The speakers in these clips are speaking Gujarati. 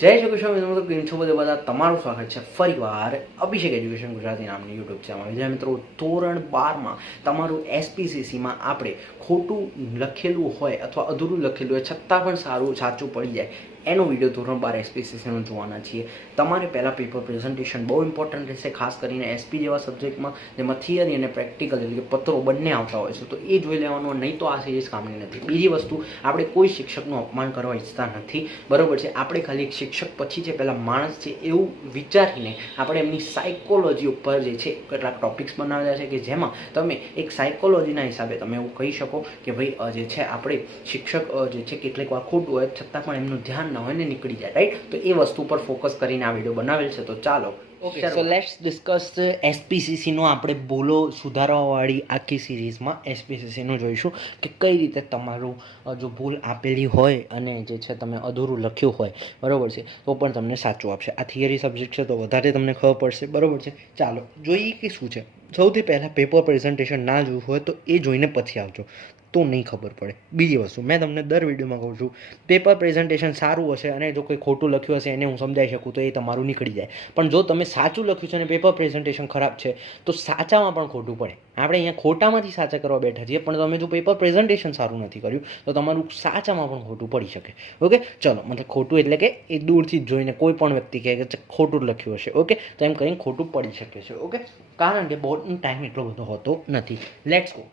જય શ્રી કૃષ્ણ મિત્રો, તો કેમ છો બધા? તમારું સ્વાગત છે ફરીવાર અભિષેક એજ્યુકેશન ગુજરાતી નામની યુટ્યુબ ચેનલ. જે મિત્રો ધોરણ 12માં તમારું એસપીસીસીમાં આપણે ખોટું લખેલું હોય અથવા અધૂરું લખેલું હોય છતાં પણ સાચું પડી જાય એનો વિડીયો ધોરણ 12 એસપીસીસીમાં જોવાના છીએ. તમારે પહેલાં પેપર પ્રેઝન્ટેશન બહુ ઇમ્પોર્ટન્ટ રહેશે, ખાસ કરીને એસપી જેવા સબ્જેક્ટમાં જેમાં થિયરી અને પ્રેક્ટિકલ એટલે કે પત્રો બંને આવતા હોય છે, તો એ જોઈ લેવાનું. નહીં તો આ સિરીઝ કામની નથી. બીજી વસ્તુ, આપણે કોઈ શિક્ષકનું અપમાન કરવા ઈચ્છતા નથી, બરાબર છે? આપણે ખાલી એક શિક્ષક પછી છે પહેલાં માણસ છે એવું વિચારીને આપણે એમની સાયકોલોજી ઉપર જે છે કેટલાક ટોપિક્સ બનાવેલા છે કે જેમાં તમે એક સાયકોલોજીના હિસાબે તમે એવું કહી શકો કે ભાઈ જે છે આપણે શિક્ષક જે છે કેટલીક વાર ખોટું હોય છતાં પણ એમનું ધ્યાન ન હોય ને નીકળી જાય, રાઈટ? તો એ વસ્તુ પર ફોકસ કરીને આ વિડીયો બનાવેલ છે. તો ચાલો ઓકે, સો લેટ્સ ડિસ્કસ એસપીસીસીનો. આપણે બોલો સુધારવાવાળી આખી સિરીઝમાં એસપીસીસીનું જોઈશું કે કઈ રીતે તમારું જો ભૂલ આપેલી હોય અને જે છે તમે અધૂરું લખ્યું હોય, બરાબર છે, તો પણ તમને સાચું આપશે. આ થિયરી સબ્જેક્ટ છે તો વધારે તમને ખબર પડશે, બરાબર છે? ચાલો જોઈએ કે શું છે. સૌથી પહેલાં પેપર પ્રેઝન્ટેશન ના જોવું હોય તો એ જોઈને પછી આવજો, તો નહીં ખબર પડે. બીજી વસ્તુ, મેં તમને દર વિડીયોમાં કહું છું, પેપર પ્રેઝન્ટેશન સારું હશે અને જો કોઈ ખોટું લખ્યું હશે એને હું સમજાવી શકું તો એ તમારું નીકળી જાય. પણ જો તમે સાચું લખ્યું છે અને પેપર પ્રેઝન્ટેશન ખરાબ છે તો સાચામાં પણ ખોટું પડે. આપણે અહીંયા ખોટામાંથી સાચા કરવા બેઠા છીએ, પણ તમે જો પેપર પ્રેઝન્ટેશન સારું નથી કર્યું તો તમારું સાચામાં પણ ખોટું પડી શકે. ઓકે, ચલો, મતલબ ખોટું એટલે કે એ દૂરથી જ જોઈને કોઈ પણ વ્યક્તિ કહે કે ખોટું લખ્યું હશે, ઓકે, તો એમ કરીને ખોટું પડી શકે છે. ઓકે, કારણ કે બોર્ડનો ટાઈમ એટલો બધો હોતો નથી. Let's go.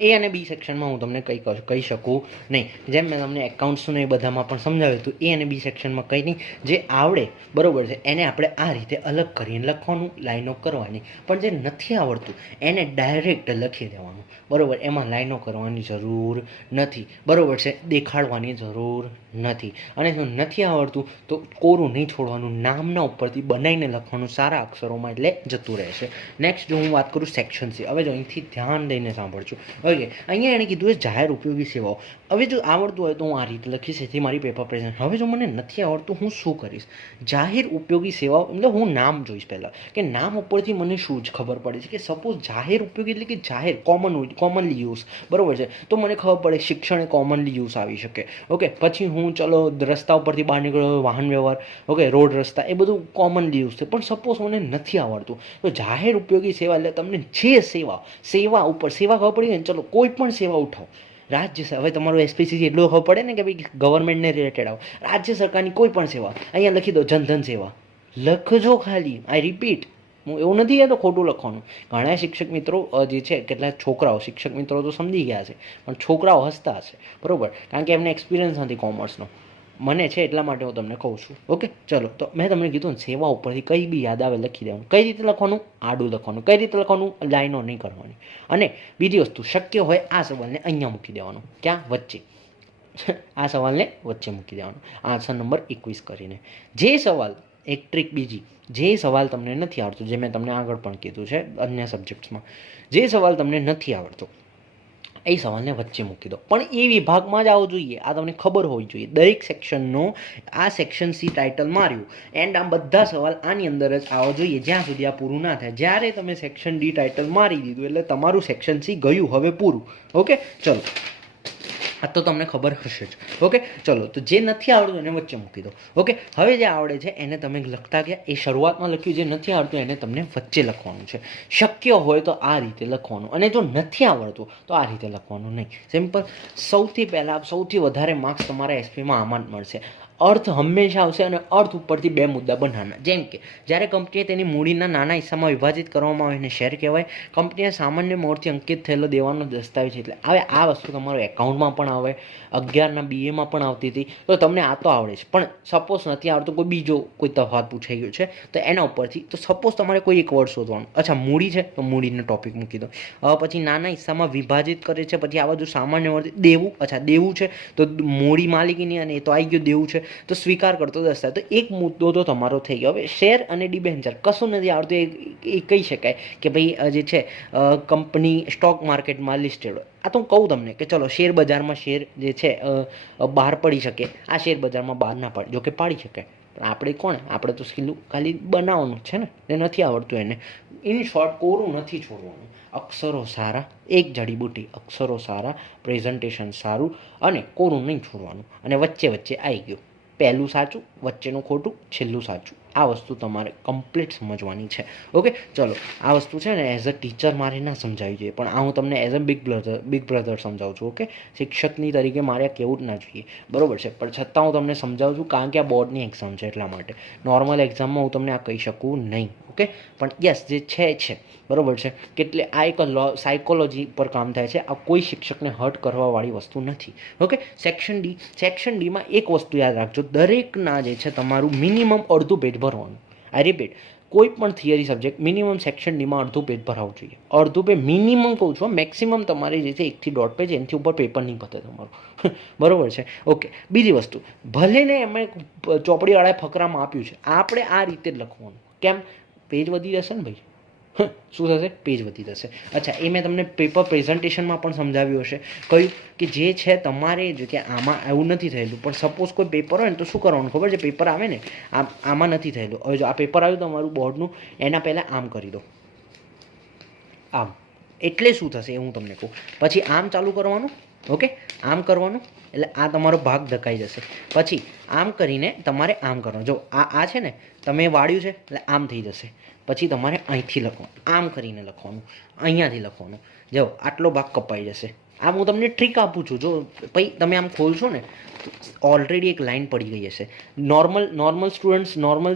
એ અને બી સેક્શનમાં હું તમને કહી શકું નહીં. જેમ મેં તમને એકાઉન્ટ્સનું એ બધામાં પણ સમજાવ્યું હતું, એ અને બી સેક્શનમાં કંઈ નહીં, જે આવડે બરાબર છે એને આપણે આ રીતે અલગ કરીને લખવાનું, લાઈનો કરવાની. પણ જે નથી આવડતું એને ડાયરેક્ટ લખી દેવાનું, બરાબર? એમાં લાઈનો કરવાની જરૂર નથી, બરાબર છે? દેખાડવાની જરૂર નથી. અને જો નથી આવડતું તો કોરું નહીં છોડવાનું, નામના ઉપરથી બનાવીને લખવાનું સારા અક્ષરોમાં, એટલે જતું રહેશે. નેક્સ્ટ જો હું વાત કરું સેક્શન સી. હવે જો અહીંથી ધ્યાન દઈને સાંભળજો. ઓકે, અહીંયા એણે કીધું છે જાહેર ઉપયોગી સેવાઓ. હવે જો આવડતું હોય તો હું આ રીતે લખીશ, એથી મારી પેપર પ્રેઝન્ટ. હવે જો મને નથી આવડતું હું શું કરીશ? જાહેર ઉપયોગી સેવાઓ એટલે હું નામ જોઈશ પહેલાં, કે નામ ઉપરથી મને શું જ ખબર પડે છે કે સપોઝ જાહેર ઉપયોગી એટલે કે જાહેર કોમનલી યુઝ, બરાબર છે? તો મને ખબર પડે શિક્ષણ એ કોમનલી યુઝ આવી શકે. ઓકે, પછી હું ચલો રસ્તા ઉપરથી બહાર નીકળ્યો, વાહન વ્યવહાર, ઓકે, રોડ રસ્તા, એ બધું કોમનલી યુઝ છે. પણ સપોઝ મને નથી આવડતું તો જાહેર ઉપયોગી સેવા એટલે તમને જે સેવા ઉપર સેવા ખબર પડી ને, ચલો કોઈ પણ સેવા ઉઠાવો. રાજ્ય હવે તમારું એસપીસીસી એટલું ખબર પડે ને કે ભાઈ ગવર્મેન્ટને રિલેટેડ આવો, રાજ્ય સરકારની કોઈ પણ સેવા અહીંયા લખી દો, જનધન સેવા લખજો ખાલી. આઈ રિપીટ, હું એવું નથી કહેતો ખોટું લખવાનું. ઘણા શિક્ષક મિત્રો જે છે, કેટલાક છોકરાઓ, શિક્ષક મિત્રો તો સમજી ગયા છે, પણ છોકરાઓ હસતા હશે, બરાબર? કારણ કે એમને એક્સપિરિયન્સ નથી કોમર્સનો. મને છે એટલા માટે હું તમને કહું છું. ઓકે, ચલો, તો મેં તમને કીધું ને, સેવા ઉપરથી કંઈ બી યાદ આવે લખી દેવાનું. કઈ રીતે લખવાનું? આડું લખવાનું. કઈ રીતે લખવાનું? લાઈનો નહીં કરવાની. અને બીજી વસ્તુ, શક્ય હોય આ સવાલને અહીંયા મૂકી દેવાનું. ક્યાં? વચ્ચે. આ સવાલને વચ્ચે મૂકી દેવાનું, આન્સર નંબર 21 કરીને. જે સવાલ, એક ટ્રીક બીજી, જે સવાલ તમને નથી આવડતો, જે મેં તમને આગળ પણ કીધું છે અન્ય સબ્જેક્ટ્સમાં, જે સવાલ તમને નથી આવડતો એ સવાલને વચ્ચે મૂકી દો. પણ એ વિભાગમાં જ આવવો જોઈએ, આ તમને ખબર હોવી જોઈએ. દરેક સેક્શનનો આ સેક્શન સી ટાઇટલ માર્યું એન્ડ આ બધા સવાલ આની અંદર જ આવવો જોઈએ જ્યાં સુધી આ પૂરું ના થાય. જ્યારે તમે સેક્શન ડી ટાઇટલ મારી દીધું એટલે તમારું સેક્શન સી ગયું, હવે પૂરું. ઓકે, ચલો, આ તો તમને ખબર હશે જ. ઓકે, ચલો, તો જે નથી આવડતું એને વચ્ચે મૂકી દો. ઓકે, હવે જે આવડે છે એને તમે લખતા ગયા, એ શરૂઆતમાં લખ્યું. જે નથી આવડતું એને તમને વચ્ચે લખવાનું છે. શક્ય હોય તો આ રીતે લખવાનું, અને જો નથી આવડતું તો આ રીતે લખવાનું નહીં. સિમ્પલ. સૌથી પહેલાં સૌથી વધારે માર્ક્સ તમારા એસપીમાં આમાં જ મળશે. અર્થ હંમેશા આવશે અને અર્થ ઉપરથી બે મુદ્દા બનાવવાના. જેમ કે જ્યારે કંપનીએ તેની મૂડીના નાના હિસ્સામાં વિભાજિત કરવામાં આવે એને શેર કહેવાય. કંપનીએ સામાન્ય મોડથી અંકિત થયેલો દેવાનો દસ્તાવેજ. એટલે હવે આ વસ્તુ તમારું એકાઉન્ટમાં પણ આવે, 11ના બીએમાં પણ આવતી હતી, તો તમને આ તો આવડે છે. પણ સપોઝ નથી આવડતું, કોઈ બીજો કોઈ તફાવત પૂછાઈ ગયો છે તો એના ઉપરથી, તો સપોઝ તમારે કોઈ એક વર્ડ શોધવાનું. અચ્છા, મૂડી છે તો મૂડીનો ટોપિક મૂકી દો. પછી નાના હિસ્સામાં વિભાજિત કરે છે, પછી આ બધું સામાન્ય વર્ડ. દેવું, અચ્છા દેવું છે તો મૂડી માલિકીની, અને એ તો આવી ગયું દેવું છે તો સ્વીકાર કરતો દસ્તાવેજ. તો એક મુદ્દો તો તમારો થઈ ગયો. હવે શેર અને ડિબેન્ચર કશું નથી આવડતું એ કહી શકાય કે ભાઈ જે છે કંપની સ્ટોક માર્કેટમાં લિસ્ટેડ હોય. આ તો હું કહું તમને કે ચલો શેર બજારમાં શેર જે છે બહાર પડી શકે, આ શેર બજારમાં બહાર ના પડે, જો કે પાડી શકે. પણ આપણે કોણ? આપણે તો સ્કિલ ખાલી બનાવવાનું છે ને, એ નથી આવડતું એને. ઇન શોર્ટ, કોરું નથી છોડવાનું. અક્ષરો સારા, એક જડીબુટી, અક્ષરો સારા, પ્રેઝન્ટેશન સારું, અને કોરું નહીં છોડવાનું, અને વચ્ચે વચ્ચે આવી ગયું. પહેલું સાચું, વચ્ચેનું ખોટું, છેલ્લું સાચું. આ વસ્તુ તમારે કમ્પ્લીટ સમજવાની છે. ઓકે, ચલો આ વસ્તુ છે ને એઝ અ ટીચર મારે ના સમજાવી જોઈએ, પણ આ હું તમને એઝ અ બિગ બ્રધર સમજાવું છું. ઓકે, શિક્ષકની તરીકે મારે આ કહેવું જ ના જોઈએ, બરાબર છે, પણ છતાં હું તમને સમજાવું છું કારણ કે આ બોર્ડની એક્ઝામ છે એટલા માટે. નોર્મલ એક્ઝામમાં હું તમને આ કહી શકું નહીં. ઓકે, પણ યસ જે છે બરાબર છે. કેટલે આ એક સાયકોલોજી પર કામ થાય છે. આ કોઈ શિક્ષકને હર્ટ કરવાવાળી વસ્તુ નથી. ઓકે, સેક્શન ડીમાં એક વસ્તુ યાદ રાખજો, દરેકના જે છે તમારું મિનિમમ અડધું પેજ ભરવાનું. આઈ રિપીટ, કોઈ પણ થિયરી સબ્જેક્ટ મિનિમમ સેક્શન ડીમાં અડધું પેજ ભરાવવું જોઈએ. અડધું પેજ મિનિમમ કહું છું, મેક્સિમમ તમારે જે છે 1 થી 1.5 પેજ, એનાથી ઉપર પેપર નહીં પતે તમારું. બરાબર છે. ઓકે, બીજી વસ્તુ, ભલે ને એમણે ચોપડીવાળાએ ફકરામાં આપ્યું છે, આપણે આ રીતે જ લખવાનું. કેમ? પેજ વધી જશે ને ભાઈ. શું થશે? પેજ વધી જશે. અચ્છા, એ મેં તમને પેપર પ્રેઝન્ટેશનમાં પણ સમજાવ્યું હશે. કહ્યું કે જે છે તમારે જો કે આમાં એવું નથી થયેલું, પણ સપોઝ કોઈ પેપર હોય ને તો શું કરવાનું ખબર છે? પેપર આવે ને આમાં નથી થયેલું. હવે જો આ પેપર આવ્યું તમારું બોર્ડનું, એના પહેલાં આમ કરી દો, આમ. એટલે શું થશે એ હું તમને કહું. પછી આમ ચાલુ કરવાનું. ઓકે, આમ કરવાનું એટલે આ તમારો ભાગ ધકાઈ જશે. પછી આમ કરીને તમારે આમ કરવાનું. જો આ છે ને, તમે વાળ્યું છે એટલે આમ થઈ જશે. પછી તમારે અહીંથી લખવાનું, આમ કરીને લખવાનું, અહીંયાથી લખવાનું. જો આટલો ભાગ કપાઈ જશે. આમ હું તમને ટ્રીક આપું છું. જો પછી તમે આમ ખોલશો ને, ઓલરેડી એક લાઈન પડી ગઈ હશે. નોર્મલ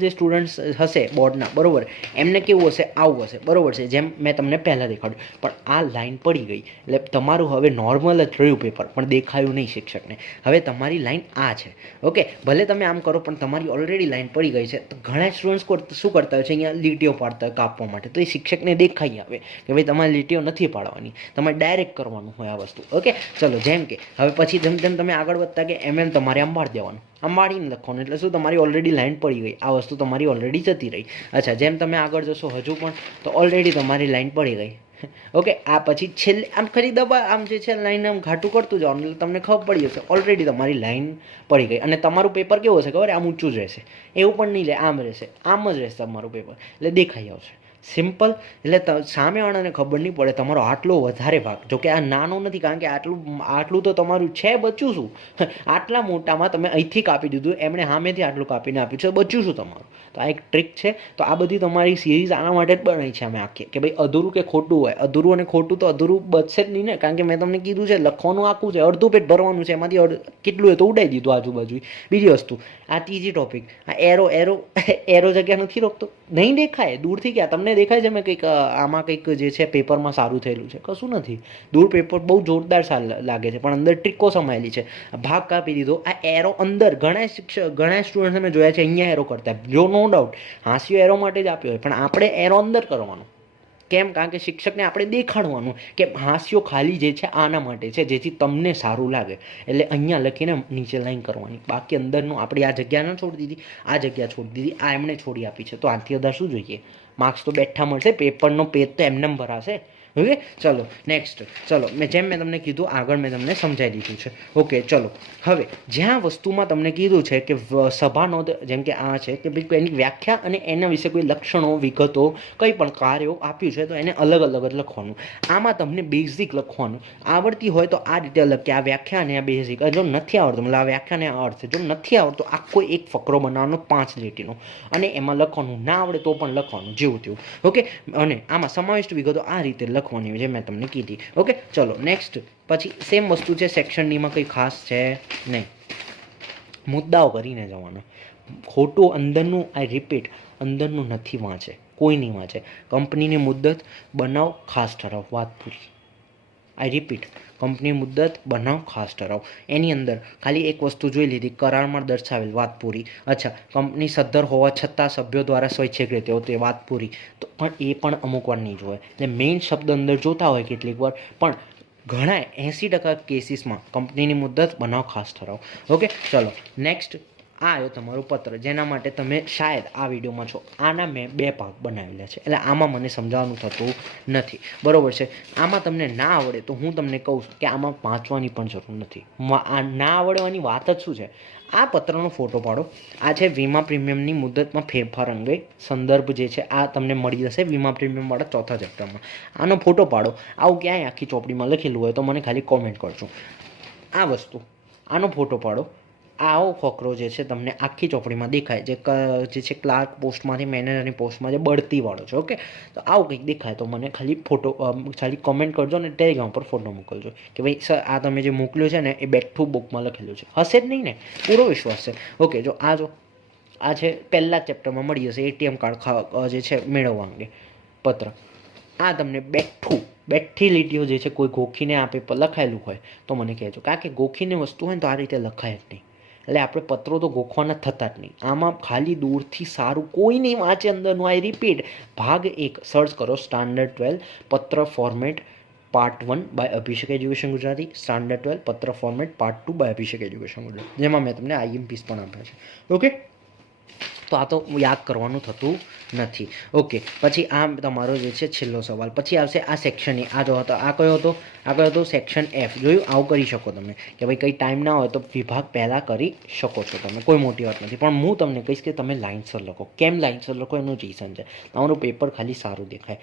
જે સ્ટુડન્ટ્સ હશે બોર્ડના, બરાબર, એમને કેવું હશે? આવું હશે, બરાબર છે, જેમ મેં તમને પહેલાં દેખાડ્યું. પણ આ લાઈન પડી ગઈ એટલે તમારું હવે નોર્મલ જ રહ્યું પેપર, પણ દેખાયું નહીં શિક્ષકને. હવે તમારી લાઈન આ છે. ઓકે, ભલે તમે આમ કરો પણ તમારી ઓલરેડી લાઈન પડી ગઈ છે. તો ઘણા સ્ટુડન્ટ્સ શું કરતા હોય છે? અહીંયા લીટીઓ પાડતા હોય કાપવા માટે, તો એ શિક્ષકને દેખાઈ આવે કે ભાઈ તમારે લીટીઓ નથી પાડવાની, તમારે ડાયરેક્ટ કરવાનું હોય આ વસ્તુ. ઓકે, ચલો, જેમ કે હવે પછી જેમ તમે આગળ વધતા કે એમ તમારે આમ વાળી દેવાનું, આમ વાળીને લખવાનું. એટલે શું? તમારી ઓલરેડી લાઈન પડી ગઈ, આ વસ્તુ તમારી ઓલરેડી જતી રહી. અચ્છા, જેમ તમે આગળ જશો હજુ પણ, તો ઓલરેડી તમારી લાઈન પડી ગઈ. ઓકે, આ પછી છેલ્લે આમ ખરી દબા, આમ જે છે લાઈન આમ ઘાટું કરતું જવાનું એટલે તમને ખબર પડી જશે ઓલરેડી તમારી લાઈન પડી ગઈ. અને તમારું પેપર કેવું હશે ખબર? આમ ઊંચું જ રહેશે, એવું પણ નહીં લે, આમ રહેશે, આમ જ રહેશે તમારું પેપર, એટલે દેખાઈ આવશે. સિમ્પલ. એટલે સામેવાળાને ખબર નહીં પડે તમારો આટલો વધારે ભાગ. જોકે આ નાનો નથી, કારણ કે આટલું તો તમારું છે. બચ્યું શું? આટલા મોટામાં તમે અહીંથી કાપી દીધું, એમણે સામેથી આટલું કાપીને આપ્યું છે, બચ્યું શું તમારું? તો આ એક ટ્રીક છે. તો આ બધી તમારી સિરીઝ આના માટે જ બનાવી છે અમે આખી, કે ભાઈ અધૂરું કે ખોટું હોય. અધૂરું અને ખોટું તો અધૂરું બચશે જ નહીં ને, કારણ કે મેં તમને કીધું છે લખવાનું આખું છે, અડધું પેટ ભરવાનું છે, એમાંથી કેટલું હોય તો ઉડાઈ દીધું આજુબાજુ. બીજી વસ્તુ, આ ત્રીજી ટોપિક, આ એરો જગ્યા નથી રોકતો, નહીં દેખાય દૂરથી. ક્યાં તમને દેખાય છે મેં કંઈક આમાં કંઈક જે છે પેપરમાં સારું થયેલું છે? કશું નથી. દૂર પેપર બહુ જોરદાર લાગે છે, પણ અંદર ટ્રીકો સમાયેલી છે. ભાગ કાપી દીધો. આ એરો અંદર ઘણા સ્ટુડન્ટ્સ અમે જોયા છે અહીંયા એરો કરતા, જો નો ડાઉટ હાસ્યો એરો માટે જ આપ્યો હોય, પણ આપણે એરો અંદર કરવાનો. કેમ? કારણ કે શિક્ષકને આપણે દેખાડવાનું કે હાસ્યો ખાલી જે છે આના માટે છે, જેથી તમને સારું લાગે. એટલે અહીંયા લખીને નીચે લાઈન કરવાની. બાકી અંદરનું આપણે આ જગ્યા ન છોડી દીધી, આ જગ્યા છોડી દીધી, આ એમણે છોડી આપી છે. તો આથી વધારે શું જોઈએ? માર્ક્સ તો બેઠા મળશે, પેપરનો પેજ તો એમને ભરાશે. ઓકે, ચલો નેક્સ્ટ. ચલો, જેમ મેં તમને કીધું આગળ મેં તમને સમજાવી દીધું છે. ઓકે, ચલો હવે જ્યાં વસ્તુમાં તમને કીધું છે કે સભાનોંધ, જેમ કે આ છે કે ભાઈ એની વ્યાખ્યા અને એના વિશે કોઈ લક્ષણો, વિગતો, કંઈ પણ કાર્યો આપ્યું છે તો એને અલગ અલગ જ લખવાનું. આમાં તમને બેઝિક લખવાનું આવડતી હોય તો આ રીતે લખ કે આ વ્યાખ્યા અને આ બેઝિક. જો નથી આવડતું મતલબ આ વ્યાખ્યા અને આ અર્થ, જો નથી આવડતો આખો એક ફકરો બનાવવાનો 5 લીટીનો, અને એમાં લખવાનું. ના આવડે તો પણ લખવાનું જેવું તેવું. ઓકે, અને આમાં સમાવિષ્ટ વિગતો આ રીતે લખવાની જે મેં તમને કીધી. ઓકે, ચલો નેક્સ્ટ. પછી સેમ વસ્તુ છે સેક્શન ડીમાં, કંઈ ખાસ છે નહીં, મુદ્દાઓ કરીને જવાના. ખોટું અંદરનું, આઈ રિપીટ, અંદરનું નથી વાંચે, કોઈ નહીં વાંચે. કંપનીની મુદ્દત, બનાવ, ખાસ ઠરાવ, વાત પૂરી. આઈ રિપીટ, કંપની મુદ્દત, બનાવ, ખાસ ઠરાવ. એની અંદર ખાલી એક વસ્તુ જોઈ લીધી, કરારમાં દર્શાવેલ, વાત પૂરી. અચ્છા, કંપની સદ્ધર હોવા છતાં સભ્યો દ્વારા સ્વૈચ્છિક રીતે તે વાત પૂરી. તો પણ એ પણ અમુક વાર નહીં જોવે, એટલે મેઇન શબ્દ અંદર જોતા હોય કેટલીક વાર, પણ ઘણા 80% કેસીસમાં કંપનીની મુદ્દત, બનાવ, ખાસ ઠરાવ. ઓકે, ચલો નેક્સ્ટ. આ આવ્યો તમારું પત્ર, જેના માટે તમે શાયદ આ વિડીયોમાં છો. આના મેં 2 ભાગ બનાવેલા છે, એટલે આમાં મને સમજાવવાનું થતું નથી, બરાબર છે. આમાં તમને ના આવડે તો હું તમને કહું કે આમાં વાંચવાની પણ જરૂર નથી. આ ના આવડવાની વાત જ શું છે? આ પત્રનો ફોટો પાડો. આ છે વીમા પ્રીમિયમની મુદ્દતમાં ફેરફાર અંગે સંદર્ભ જે છે આ તમને મળી જશે વીમા પ્રીમિયમવાળા 4થા ચેપ્ટરમાં. આનો ફોટો પાડો. આવું ક્યાંય આખી ચોપડીમાં લખેલું હોય તો મને ખાલી કોમેન્ટ કરજો. આ વસ્તુ, આનો ફોટો પાડો. આવો ફકરો જે છે તમને આખી ચોપડીમાં દેખાય, જે છે ક્લાર્ક પોસ્ટમાંથી મેનેજરની પોસ્ટમાં જે બઢતીવાળો છે. ઓકે, તો આવું કંઈક દેખાય તો મને ખાલી કમેન્ટ કરજો અને ટેલિગ્રામ પર ફોટો મોકલજો કે ભાઈ સર આ તમે જે મોકલ્યો છે ને એ બેઠું બુકમાં લખેલું છે. હશે જ નહીં ને, પૂરો વિશ્વાસ છે. ઓકે, આ છે પહેલા જ ચેપ્ટરમાં મળી જશે એટીએમ કાર્ડ જે છે મેળવવા અંગે પત્ર. આ તમને બેઠી લીટીઓ જે છે કોઈ ગોખીને આ પેપર લખાયેલું હોય તો મને કહેજો, કારણ કે ગોખીને વસ્તુ હોય ને તો આ રીતે લખાય જ નહીં. એટલે આપણે પત્રો તો ગોખવાના થતા જ નહીં. આમાં ખાલી દૂરથી સારું કોઈ નહીં વાંચે અંદરનું. આઈ રિપીટ, ભાગ 1 સર્ચ કરો, સ્ટાન્ડર્ડ 12 પત્ર format part 1 by Abhishek education Gujarati, standard 12 પત્ર format part 2 by Abhishek education Gujarati, જેમાં મેં તમને IMPs પણ આપ્યા છે. ઓકે, તો આ તો યાદ કરવાનું થતું નથી. ઓકે, પછી આ તમારો જે છે છેલ્લો સવાલ. પછી આવશે આ સેક્શન એ. આ જો હતો, આ કયો હતો સેક્શન F. જોયું, આવું કરી શકો તમે કે ભાઈ કંઈ ટાઈમ ના હોય તો વિભાગ પહેલાં કરી શકો છો તમે, કોઈ મોટી વાત નથી. પણ હું તમને કહીશ કે તમે લાઇનસર લખો. કેમ લાઇનસર લખો એનું રીઝન છે, તમારું પેપર ખાલી સારું દેખાય.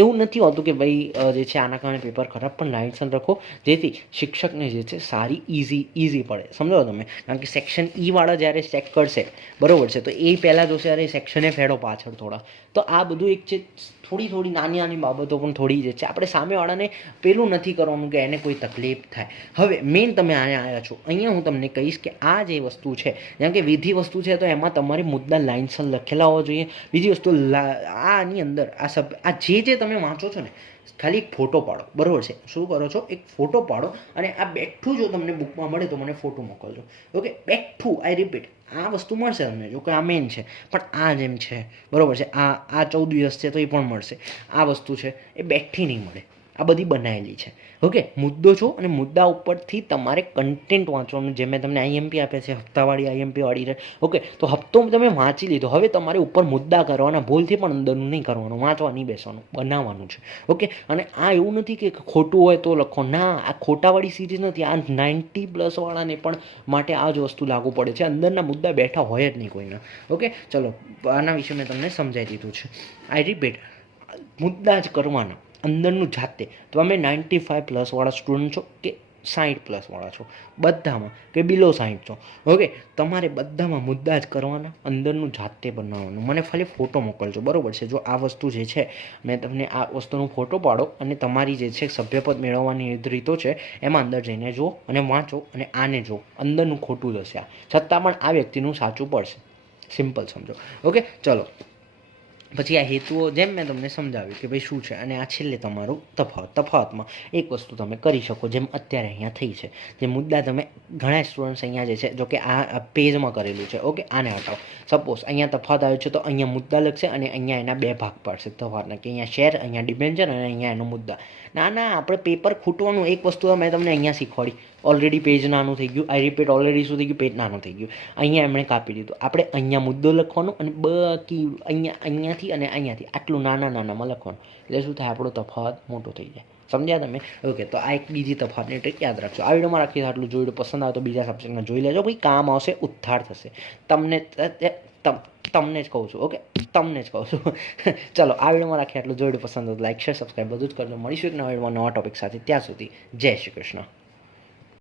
એવું નથી હોતું કે ભાઈ જે છે આના કારણે પેપર ખરાબ, પણ લાઇનસર લખો જેથી શિક્ષકને જે છે સારી ઇઝી પડે. સમજો તમે, કારણ કે સેક્શન E વાળા જ્યારે ચેક કરશે, બરોબર છે, તો એ પહેલાં જોશે અરે સેક્શને ફેડો પાછળ થોડા. તો આ બધું એક છે, થોડી નાની બાબતો પણ થોડી જે છે આપણે સામેવાળાને પેલું નથી કરવાનું કે એને કોઈ તકલીફ થાય. હવે મેઇન તમે અહીંયા આવ્યા છો, અહીંયા હું તમને કહીશ કે આ જે વસ્તુ છે, જેમ કે વિધિ વસ્તુ છે, તો એમાં તમારે મુદ્દા લાઇનસર લખેલા હોવા જોઈએ. બીજી વસ્તુ આની અંદર આ જે તમે વાંચો છો ને, ખાલી એક ફોટો પાડો, બરાબર છે. શું કરો છો, એક ફોટો પાડો અને આ બેઠું જો તમને બુકમાં મળે તો મને ફોટો મોકલજો. ઓકે, બેઠું, આઈ રિપીટ, આ વસ્તુ મળશે તમને. જો કે આ મેઇન છે, પણ આ જેમ છે, બરાબર છે, આ 14 દિવસ છે તો એ પણ મળશે. આ વસ્તુ છે એ બેઠી નહીં મળે, આ બધી બનાવેલી છે. ઓકે, મુદ્દો છો અને મુદ્દા ઉપરથી તમારે કન્ટેન્ટ વાંચવાનું, જે મેં તમને IMP આપે છે હપ્તાવાળી IMP વાળી છે. ઓકે, તો હપ્તો તમે વાંચી લીધો, હવે તમારે ઉપર મુદ્દા કરવાના, ભૂલથી પણ અંદરનું નહીં કરવાનું, વાંચવા નહીં બેસવાનું, બનાવવાનું છે. ઓકે, અને આ એવું નથી કે ખોટું હોય તો લખો, ના, આ ખોટાવાળી સિરીઝ નથી. આ 90+ વાળાને પણ માટે આ જ વસ્તુ લાગુ પડે છે. અંદરના મુદ્દા બેઠા હોય જ નહીં કોઈના. ઓકે, ચલો, આના વિશે મેં તમને સમજાવી દીધું છે. આઈ રિપીટ, મુદ્દા જ કરવાના અંદરનું જાતે. તમે 95+ વાળા સ્ટુડન્ટ છો કે 60+ વાળા છો, બધામાં કે બિલો 60 છો, ઓકે, તમારે બધામાં મુદ્દા જ કરવાના, અંદરનું જાતે બનાવવાનું. મને ખાલી ફોટો મોકલજો, બરાબર છે. જો આ વસ્તુ જે છે મેં તમને આ વસ્તુનો ફોટો પાડો અને તમારી જે છે સભ્યપદ મેળવવાની રીતો છે એમાં અંદર જઈને જુઓ અને વાંચો અને આને જુઓ, અંદરનું ખોટું જ હશે. છતાં પણ આ વ્યક્તિનું સાચું પડશે. સિમ્પલ સમજો. ઓકે, ચલો. પછી આ હેતુઓ જેમ મેં તમને સમજાવ્યું કે ભાઈ શું છે, અને આ છેલ્લે તમારું તફાવતમાં એક વસ્તુ તમે કરી શકો, જેમ અત્યારે અહીંયા થઈ છે. જે મુદ્દા તમે ઘણા સ્ટુડન્ટ્સ અહીંયા જે છે, જો કે આ પેજમાં કરેલું છે. ઓકે, આને હટાવો. સપોઝ અહીંયા તફાવત આવ્યો છે તો અહીંયા મુદ્દા લખશે અને અહીંયા એના 2 ભાગ પાડશે તફાવતના, કે અહીંયા શેર, અહીંયા ડિબેન્ચર અને અહીંયા એનો મુદ્દા. ના, આપણે પેપર ખૂટવાનું. એક વસ્તુ મેં તમને અહીંયા શીખવાડી, ઓલરેડી પેજ નાનું થઈ ગયું. આઈ રિપીટ, ઓલરેડી શું થઈ ગયું, પેજ નાનું થઈ ગયું. અહીંયા એમણે કાપી દીધું. આપણે અહીંયા મુદ્દો લખવાનો અને બાકી અહીંયાથી અને અહીંયાથી આટલું નાનામાં લખવાનું. એટલે શું થાય, આપણો તફાવત મોટો થઈ જાય. સમજ્યા તમે? ઓકે, તો આ એક બીજી તફાવતની ટ્રીક યાદ રાખજો. આ વિડીયોમાં રાખીએ આટલું. જોયું પસંદ આવે તો બીજા સબ્જેક્ટમાં જોઈ લેજો, ભાઈ કામ આવશે, ઉદ્ધાર થશે. તમને જ કહું છું. ઓકે, તમને જ કહું છું. ચલો, આ વિડીયોમાં રાખીએ આટલું. જોયું પસંદ આવે તો લાઈક, શેર, સબસ્ક્રાઈબ બધું જ કરજો. મળીશું એક નવા વિડીયોમાં નવા ટોપિક સાથે. ત્યાં સુધી જય શ્રી કૃષ્ણ.